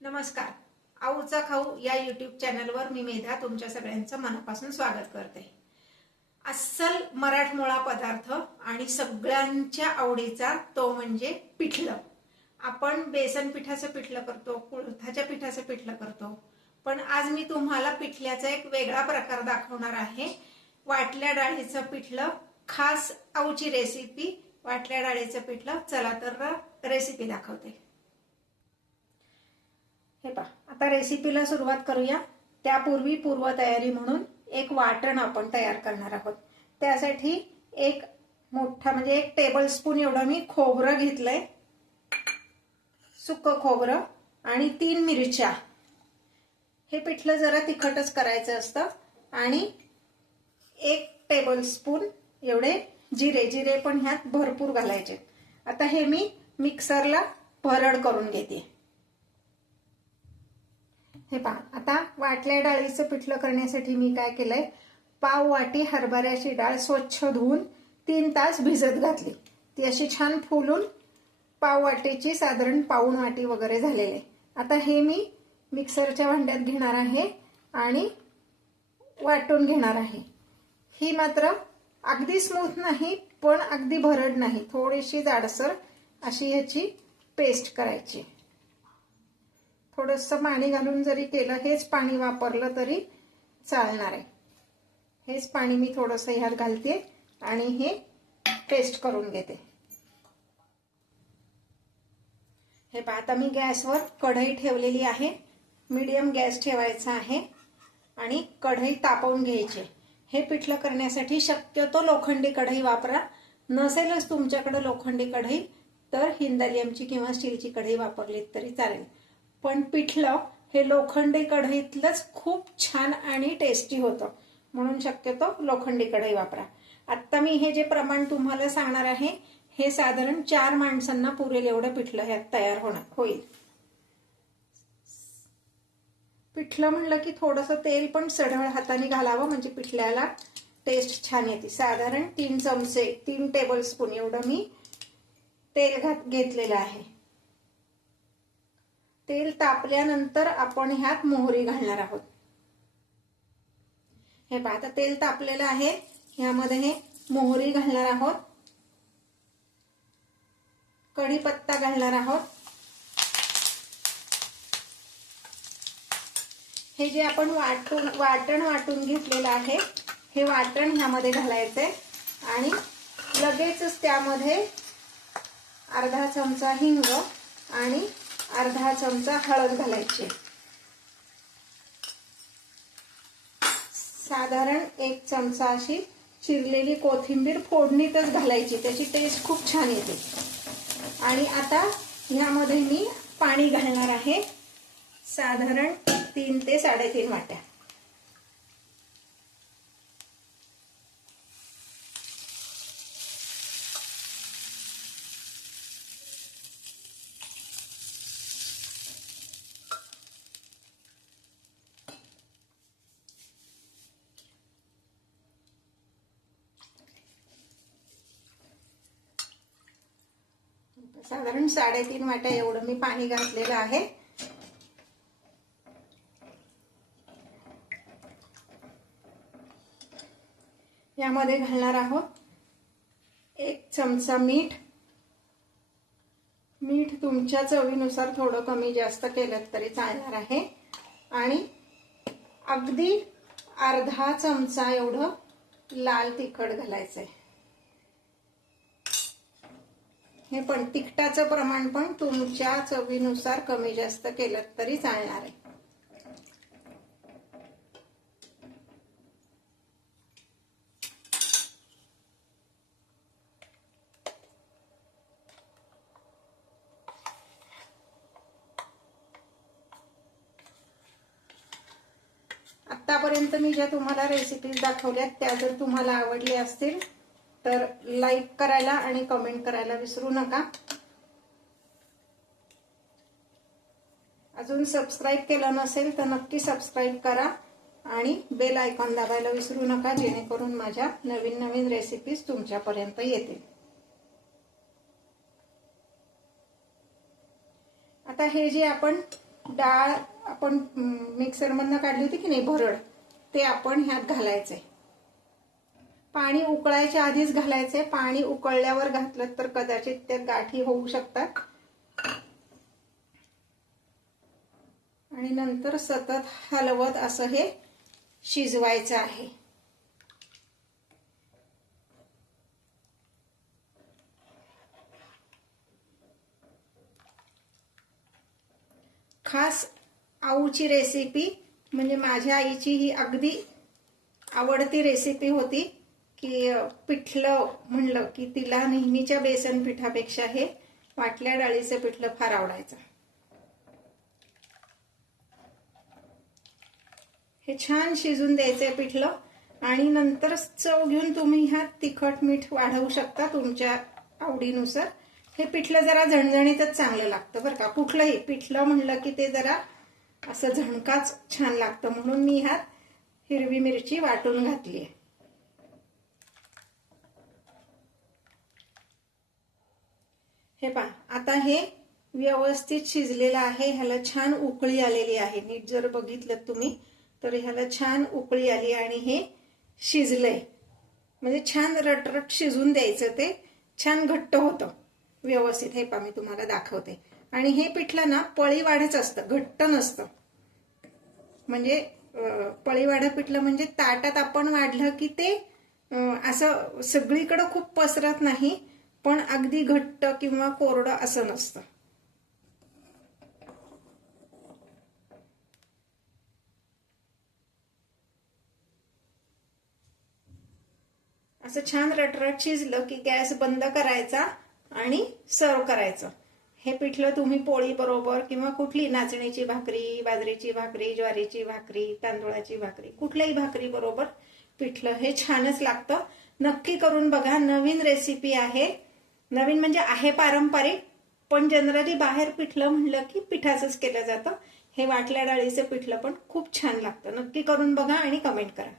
नमस्कार. आऊचा खाऊ या यूट्यूब चॅनलवर मी मेधा तुमच्या सगळ्यांचं मनापासून स्वागत करते. अस्सल मराठमोळा पदार्थ आणि सगळ्यांच्या आवडीचा तो म्हणजे पिठलं. आपण बेसन पिठाचं पिठलं करतो, कुळथाच्या पिठाचं पिठलं करतो, पण आज मी तुम्हाला पिठल्याचा एक वेगळा प्रकार दाखवणार आहे. वाटल्या डाळीचं पिठलं, खास आऊची रेसिपी वाटल्या डाळीचं पिठलं. चला तर रेसिपी दाखवते. हे पहा, आता रेसिपीला सुरुवात करूया. त्यापूर्वी पूर्वतयारी म्हणून एक वाटण आपण तयार करणार आहोत. त्यासाठी एक मोठा म्हणजे 1 टेबलस्पून एवढं मी खोबरं घेतलंय, सुकं खोबरं, आणि 3 मिरच्या. हे पिठलं जरा तिखटच करायचं असतं. आणि 1 टेबलस्पून एवढे जिरे पण ह्यात भरपूर घालायचे. आता हे मी मिक्सरला भरड करून घेते. हे पहा, आता वाटल्या डाळीचं पिठलं करण्यासाठी मी काय केलंय, पाव वाटी हरभऱ्याची डाळ स्वच्छ धुवून 3 तास भिजत घातली. ती अशी छान फुलून पाव वाटीची साधारण पाऊण वाटी वगैरे झालेले. आता हे मी मिक्सरच्या भांड्यात घेणार आहे आणि वाटून घेणार आहे. ही मात्र अगदी स्मूथ नाही, पण अगदी भरड नाही, थोडीशी जाडसर अशी ह्याची पेस्ट करायची. थोडंसं पाणी घालून जरी केलं, हेच पाणी वापरलं तरी चालणार आहे. हेच पाणी मी थोडंसं ह्यात घालते आणि हे पेस्ट करून घेते. हे पहा, आता मी गॅसवर कढई ठेवलेली आहे. मीडियम गॅस ठेवायचा आहे आणि कढई तापवून घ्यायची. हे पिठलं करण्यासाठी शक्यतो लोखंडी कढई वापरा. नसेलच तुमच्याकडे लोखंडी कढई तर हिंदालियमची किंवा स्टीलची कढई वापरली तरी चालेल. पण पिठलं हे लोखंडी कढईतलंच खूप छान आणि टेस्टी होतं, म्हणून शक्यतो लोखंडी कढई वापरा. आता मी हे जे प्रमाण तुम्हाला सांगणार आहे, हे साधारण 4 माणसांना पुरेल एवढं पिठलं ह्यात तयार होईल. पिठलं म्हणलं की थोडंसं तेल पण सढळ हाताने घालावं, म्हणजे पिठल्याला टेस्ट छान येते. साधारण 3 टेबलस्पून एवढं मी तेल घेतलेलं आहे. तेल तापल्यानंतर आपण ह्यात मोहरी घालणार आहोत. हे पहा, आता तेल तापलेलं आहे. ह्यामध्ये हे मोहरी घालणार आहोत, कढीपत्ता घालणार आहोत. हे जे आपण वाटण वाटून घेतलेलं आहे, हे वाटण ह्यामध्ये घालायचंय आणि लगेचच त्यामध्ये अर्धा चमचा हिंग आणि अर्धा चमचा हळद घालायची. साधारण 1 चमचा अशी चिरलेली कोथिंबीर फोडणीतच घालायची, त्याची टेस्ट खूप छान येते. आणि आता ह्यामध्ये मी पाणी घालणार आहे, साधारण 3 ते 3.5 वाट्या. साधारण 3.5 वाट्या एवढं मी पाणी घातलेलं आहे. यामध्ये घालणार आहोत 1 चमचा मीठ. मीठ तुमच्या चवीनुसार थोडं कमी जास्त केलं तरी चालणार आहे. आणि अगदी अर्धा चमचा एवढं लाल तिखट घालायचंय. हे पण तिखटाचं प्रमाण पण तुमच्या चवीनुसार कमी जास्त केलं तरी चालणार आहे. आतापर्यंत मी ज्या तुम्हाला रेसिपीज दाखवल्यात त्या जर तुम्हाला आवडल्या असतील तर लाईक करायला आणि कमेंट करायला विसरू नका. अजून सबस्क्राईब केलं नसेल तर नक्की सबस्क्राईब करा आणि बेल आयकॉन दाबायला विसरू नका, जेणेकरून माझ्या नवीन रेसिपीज तुमच्यापर्यंत येतील. आता हे जे आपण डाळ आपण मिक्सरमधनं काढली होती की नाही भरड, ते आपण ह्यात घालायचंय. पाणी उकळायच्या आधीच घालायचंय. पाणी उकळल्यावर घातलं तर कदाचित त्या गाठी होऊ शकतात. आणि नंतर सतत हलवत असं हे शिजवायचं आहे. खास आऊची रेसिपी म्हणजे माझ्या आईची ही अगदी आवडती रेसिपी होती की पिठलं म्हणलं की तिला नेहमीच्या बेसन पिठापेक्षा हे वाटल्या डाळीचं पिठलं फार आवडायचं. हे छान शिजून द्यायचंय पिठलं आणि नंतर चव घेऊन तुम्ही ह्यात तिखट मीठ वाढवू शकता तुमच्या आवडीनुसार. हे पिठलं जरा झणझणीतच चांगलं लागतं बरं का. कुठलंही पिठलं म्हणलं की ते जरा असं झणकाच छान लागतं, म्हणून मी ह्यात हिरवी मिरची वाटून घातली. हे पहा, आता हे व्यवस्थित शिजलेलं आहे. ह्याला छान उकळी आलेली आहे. नीट जर बघितलं तुम्ही तर ह्याला छान उकळी आली आणि हे शिजलंय. म्हणजे छान रटरट शिजून द्यायचं, ते छान घट्ट होतं व्यवस्थित. हे पहा, मी तुम्हाला दाखवते. आणि हे पिठलं ना पळीवाढच असतं, घट्ट नसतं. म्हणजे पळीवाढ पिठलं म्हणजे ताटात आपण वाढलं की ते असं सगळीकडे खूप पसरत नाही, पण अगदी घट्ट किंवा कोरडं असं नसतं. असं छान रटरट शिजलं की गॅस बंद करायचा आणि सर्व करायचं. हे पिठलं तुम्ही पोळी बरोबर किंवा कुठली नाचणीची भाकरी, बाजरीची भाकरी, ज्वारीची भाकरी, तांदूळाची भाकरी, कुठल्याही भाकरी बरोबर पिठलं हे छानच लागतं. नक्की करून बघा. नवीन रेसिपी आहे. नवीन म्हणजे आहे पारंपरिक, पण जनरली बाहेर पिठलं म्हणलं की पिठाचंच केलं जातं. हे वाटल्या डाळीचं पिठलं पण खूप छान लागतं. नक्की करून बघा आणि कमेंट करा.